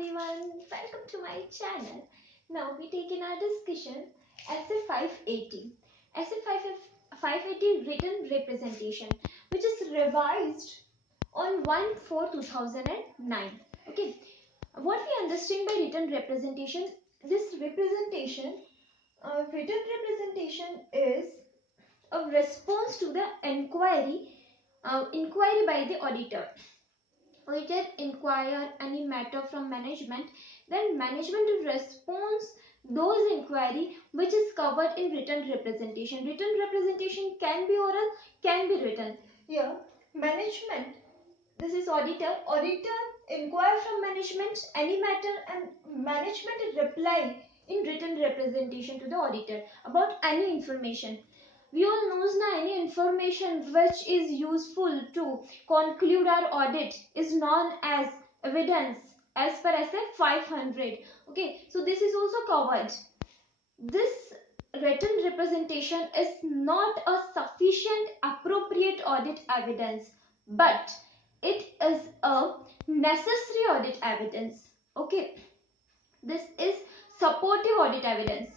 everyone, welcome to my channel. Now we take in our discussion Essay 580. Essay 580 written representation, which is revised on 1/4/2009. Okay, what we understand by written representation? This written representation is a response to the inquiry by the auditor. Auditor inquire any matter from management, then management responds those inquiry which is covered in written representation. Written representation can be oral, can be written. Here, management, this is auditor inquire from management any matter and management reply in written representation to the auditor about any information. We all knows now any information which is useful to conclude our audit is known as evidence as per Essay 500. Okay, so this is also covered. This written representation is not a sufficient appropriate audit evidence, but it is a necessary audit evidence. Okay, this is supportive audit evidence,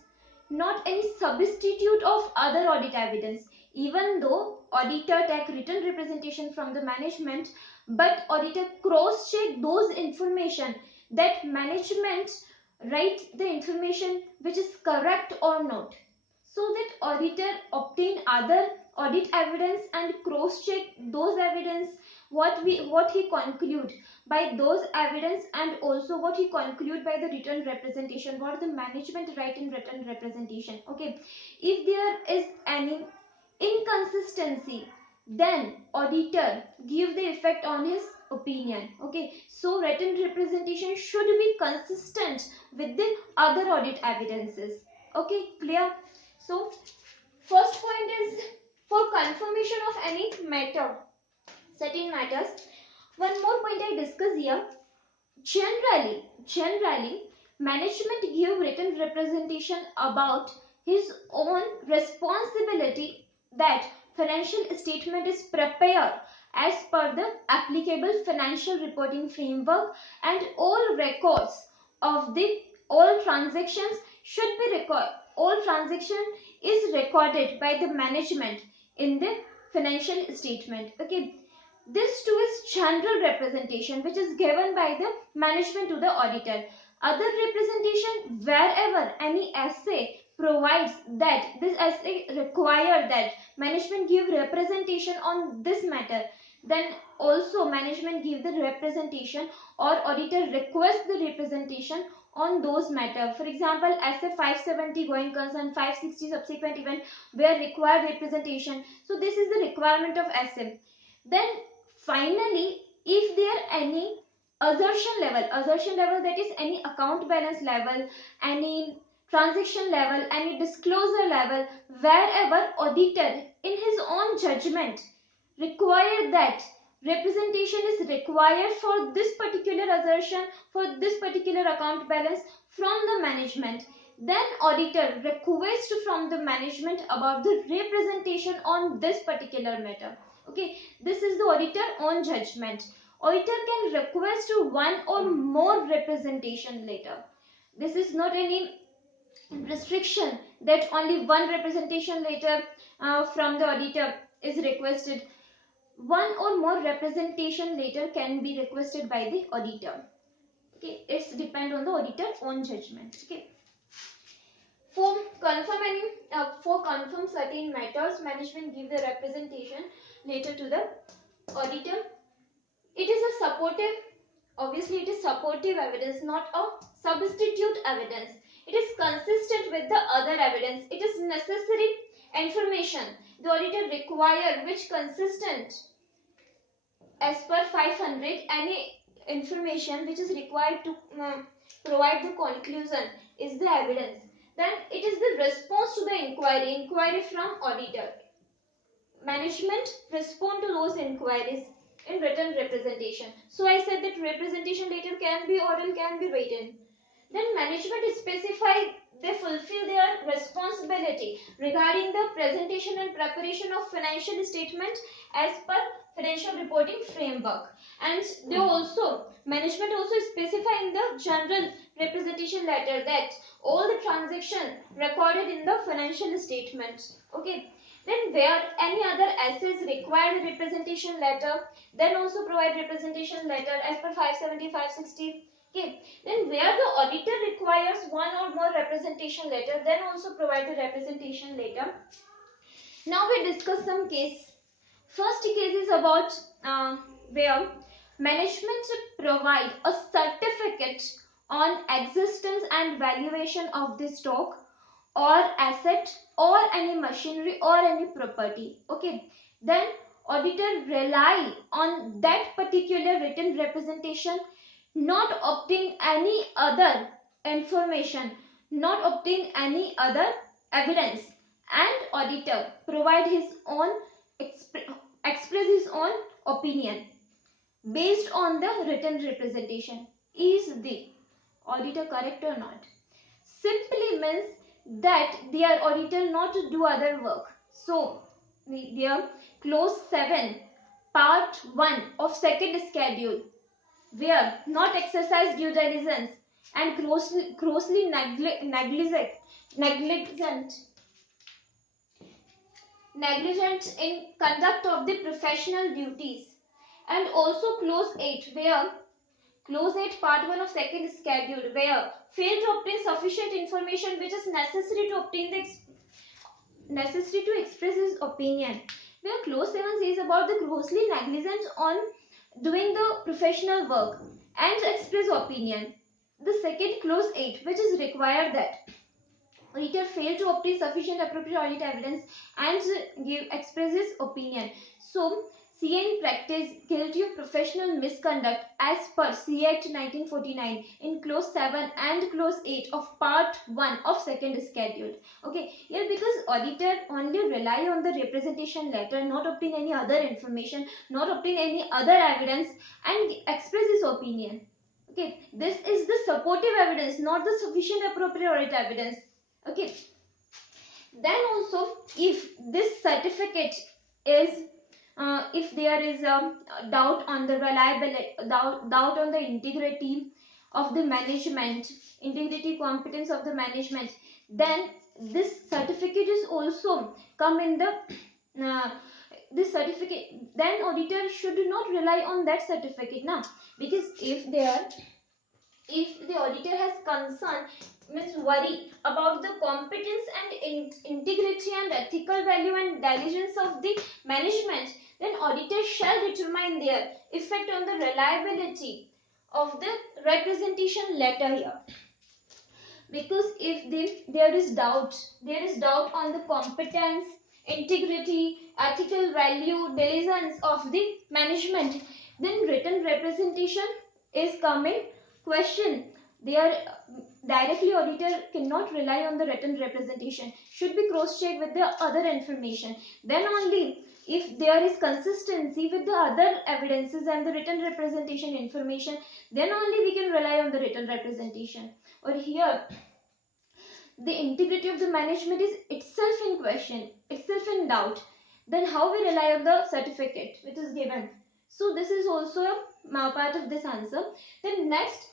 not any substitute of other audit evidence. Even though auditor take written representation from the management, but auditor cross check those information that management write the information which is correct or not, so that auditor obtain other audit evidence and cross check those evidence what he conclude by those evidence, and also what he conclude by the written representation, what the management write in written representation. Okay, if there is any inconsistency, then auditor give the effect on his opinion. Okay, so written representation should be consistent with the other audit evidences. Okay, clear? So first point is for confirmation of any matter, certain matters. One more point I discuss here. Generally, management give written representation about his own responsibility that financial statement is prepared as per the applicable financial reporting framework, and all records of the all transactions should be all transaction is recorded by the management in the financial statement. Okay, this too is general representation which is given by the management to the auditor. Other representation, wherever any essay provides that this essay require that management give representation on this matter, then also management give the representation or auditor request the representation on those matter. For example, essay 570 going concern, 560 subsequent event where required representation. So this is the requirement of essay. Then finally, if there any assertion level, that is any account balance level, any transaction level, any disclosure level, wherever auditor in his own judgment require that representation is required for this particular assertion, for this particular account balance from the management, then auditor request from the management about the representation on this particular matter. Okay, this is the auditor on judgment. Auditor can request one or more representation later. This is not any restriction that only one representation later from the auditor is requested. One or more representation later can be requested by the auditor. Okay, it's depend on the auditor on judgment. Okay. For confirm certain matters, management give the representation later to the auditor. It is a supportive, obviously it is supportive evidence, not a substitute evidence. It is consistent with the other evidence. It is necessary information the auditor require which consistent as per 500. Any information which is required to provide the conclusion is the evidence. Then it is the response to the inquiry from auditor. Management respond to those inquiries in written representation. So I said that representation later can be oral, can be written. Then management specify they fulfill their responsibility regarding the presentation and preparation of financial statement as per financial reporting framework. And they also, management also specify in the general representation letter that all the transactions recorded in the financial statement. Okay. Then where any other assets require the representation letter, then also provide representation letter as per 570, 560. Okay. Then where the auditor requires one or more representation letter, then also provide the representation letter. Now we discuss some case. First case is about where management provide a certificate on existence and valuation of the stock or asset or any machinery or any property. Okay. Then auditor rely on that particular written representation, not obtain any other information, not obtain any other evidence, and auditor provide his own express his own opinion based on the written representation. Is the auditor correct or not? Simply means that their auditor not do other work. So their clause 7 part 1 of second schedule, where not exercise due diligence and grossly negligent in conduct of the professional duties. And also clause 8, where clause 8 part 1 of second schedule, where fail to obtain sufficient information which is necessary to obtain the necessary to express his opinion. Where clause 7 says about the grossly negligent on doing the professional work and express opinion. The second clause 8, which is required that auditor failed to obtain sufficient appropriate audit evidence and express his opinion. So CA in practice guilty of professional misconduct as per CA Act 1949 in clause 7 and clause 8 of part 1 of second schedule. Okay, here because auditor only rely on the representation letter, not obtain any other information, not obtain any other evidence, and express his opinion. Okay, this is the supportive evidence, not the sufficient appropriate audit evidence. Okay. Then also, if this certificate is if there is a doubt on the reliability, doubt on the integrity of the management, integrity competence of the management, then this certificate is also come in the this certificate. Then auditor should not rely on that certificate now, because if the auditor has concern, means worry about the competence and integrity and ethical value and diligence of the management, then auditor shall determine their effect on the reliability of the representation letter here. Because if there is doubt on the competence, integrity, ethical value, diligence of the management, then written representation is coming question. They are directly auditor cannot rely on the written representation, should be cross checked with the other information. Then only if there is consistency with the other evidences and the written representation information, then only we can rely on the written representation. Or here the integrity of the management is itself in question, itself in doubt, then how we rely on the certificate which is given. So this is also a part of this answer. Then next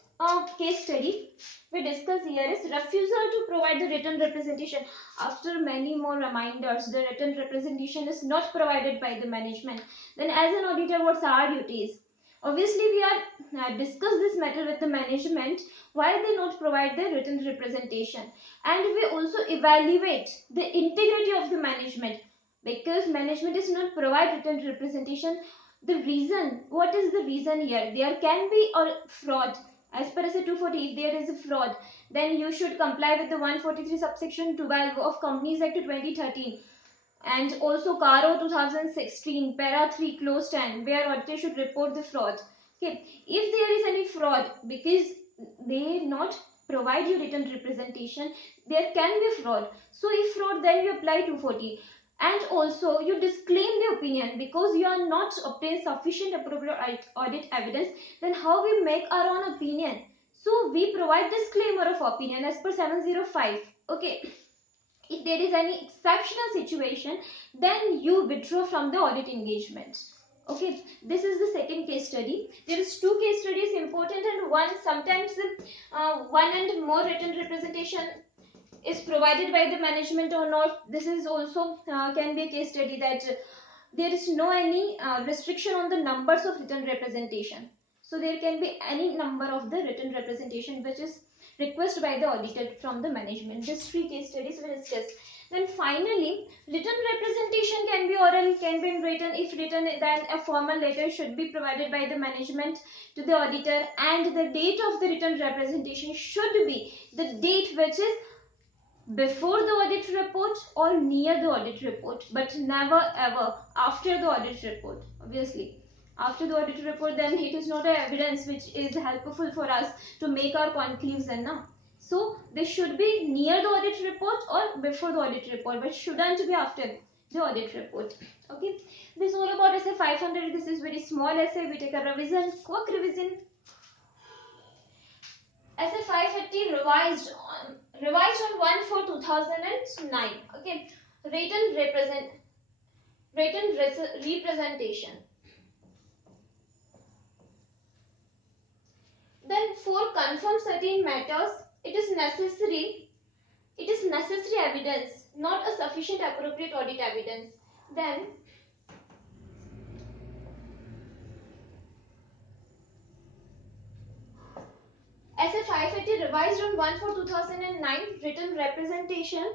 case study we discuss here is refusal to provide the written representation. After many more reminders, the written representation is not provided by the management. Then as an auditor, what's our duties? Obviously we are discuss this matter with the management, why they not provide the written representation, and we also evaluate the integrity of the management, because management is not provide written representation. The reason, what is the reason here? There can be a fraud. As per SA 240, if there is a fraud, then you should comply with the 143 subsection 12 of Companies Act 2013 and also CARO 2016 para 3 clause 10, where auditor should report the fraud. Okay, if there is any fraud because they not provide you written representation, there can be fraud. So if fraud, then you apply 240. And also you disclaim the opinion because you are not obtained sufficient appropriate audit evidence, then how we make our own opinion? So we provide disclaimer of opinion as per 705. Okay, if there is any exceptional situation, then you withdraw from the audit engagement. Okay, this is the second case study. There is two case studies important, and one sometimes one and more written representation is provided by the management or not. This is also can be a case study that there is no any restriction on the numbers of written representation. So there can be any number of the written representation which is requested by the auditor from the management. These three case studies we discussed. Then finally, written representation can be oral, can be written. If written, then a formal letter should be provided by the management to the auditor, and the date of the written representation should be the date which is before the audit report or near the audit report, but never ever after the audit report. Obviously, after the audit report, then it is not a evidence which is helpful for us to make our conclusion now. So they should be near the audit report or before the audit report, but shouldn't be after the audit report. Okay, this is all about essay 500. This is very small essay. We take a revision, quick revision. Essay 550 revised on 1/4/2009. Okay, written representation. Then for confirm certain matters, it is necessary evidence, not a sufficient appropriate audit evidence. Then Essay 580 revised on 1/4/2009 written representation.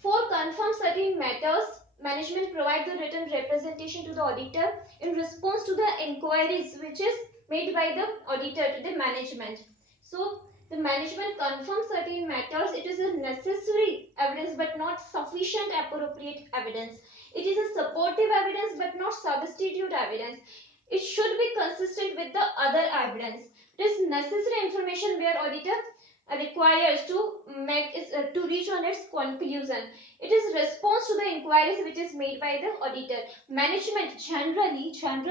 For confirm certain matters, management provide the written representation to the auditor in response to the inquiries which is made by the auditor to the management. So the management confirms certain matters. It is a necessary evidence but not sufficient appropriate evidence. It is a supportive evidence but not substitute evidence. It should be consistent with the other evidence. It is necessary information where auditor requires to make to reach on its conclusion. It is response to the inquiries which is made by the auditor. Management general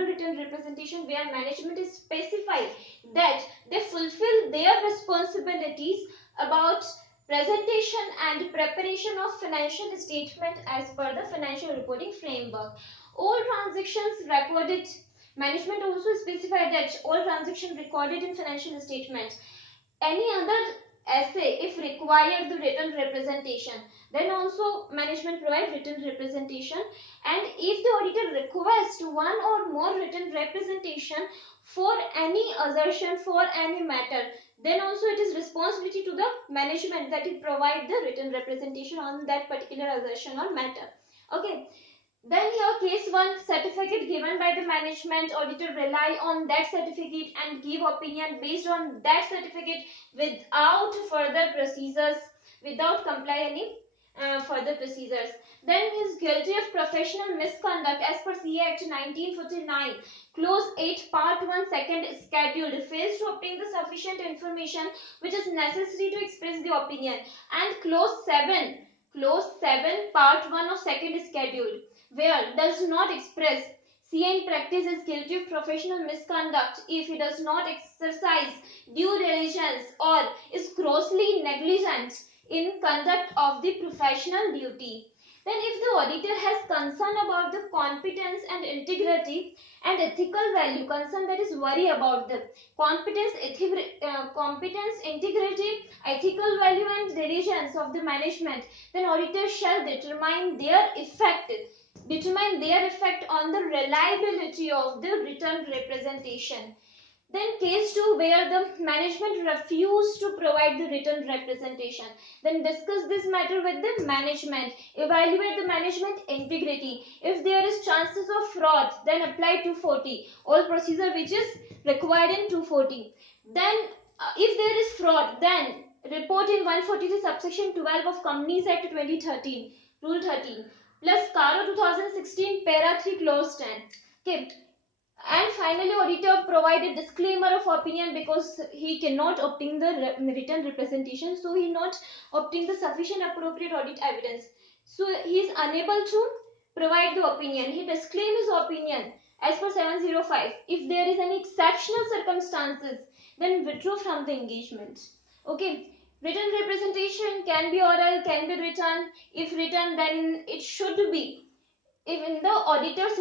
written representation where management is specified that they fulfill their responsibilities about presentation and preparation of financial statement as per the financial reporting framework. All transactions recorded. Management also specified that all transactions recorded in financial statement. Any other essay, if required the written representation, then also management provide written representation. And if the auditor requests one or more written representation for any assertion, for any matter, then also it is responsibility to the management that it provide the written representation on that particular assertion or matter. Okay. Then here case 1, certificate given by the management, auditor rely on that certificate and give opinion based on that certificate without further procedures, without comply any further procedures. Then he is guilty of professional misconduct as per CA Act 1949, clause 8 part 1 second scheduled, fails to obtain the sufficient information which is necessary to express the opinion, and clause 7 part 1 of second schedule where does not express. CA in practice is guilty of professional misconduct if he does not exercise due diligence or is grossly negligent in conduct of the professional duty. Then if the auditor has concern about the competence and integrity and ethical value, concern that is worry about the competence, integrity, ethical value and diligence of the management, then auditor shall determine their effect on the reliability of the written representation. Then case 2 where the management refused to provide the written representation. Then discuss this matter with the management. Evaluate the management integrity. If there is chances of fraud, then apply 240. All procedure which is required in 240. Then if there is fraud, then report in 143 subsection 12 of Companies Act 2013, Rule 13 plus CARO 2016 para 3 clause 10. Okay. And finally, auditor provided disclaimer of opinion because he cannot obtain the written representation, so he not obtain the sufficient appropriate audit evidence. So he is unable to provide the opinion. He disclaims his opinion as per 705. If there is any exceptional circumstances, then withdraw from the engagement. Okay. Written representation can be oral, can be written. If written, then it should be. Even the auditor's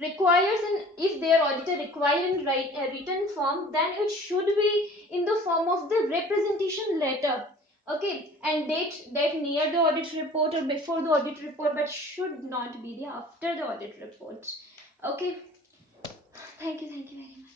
requires, and if their auditor require in written form, then it should be in the form of the representation letter. Okay, and date near the audit report or before the audit report, but should not be the after the audit report. Okay, thank you very much.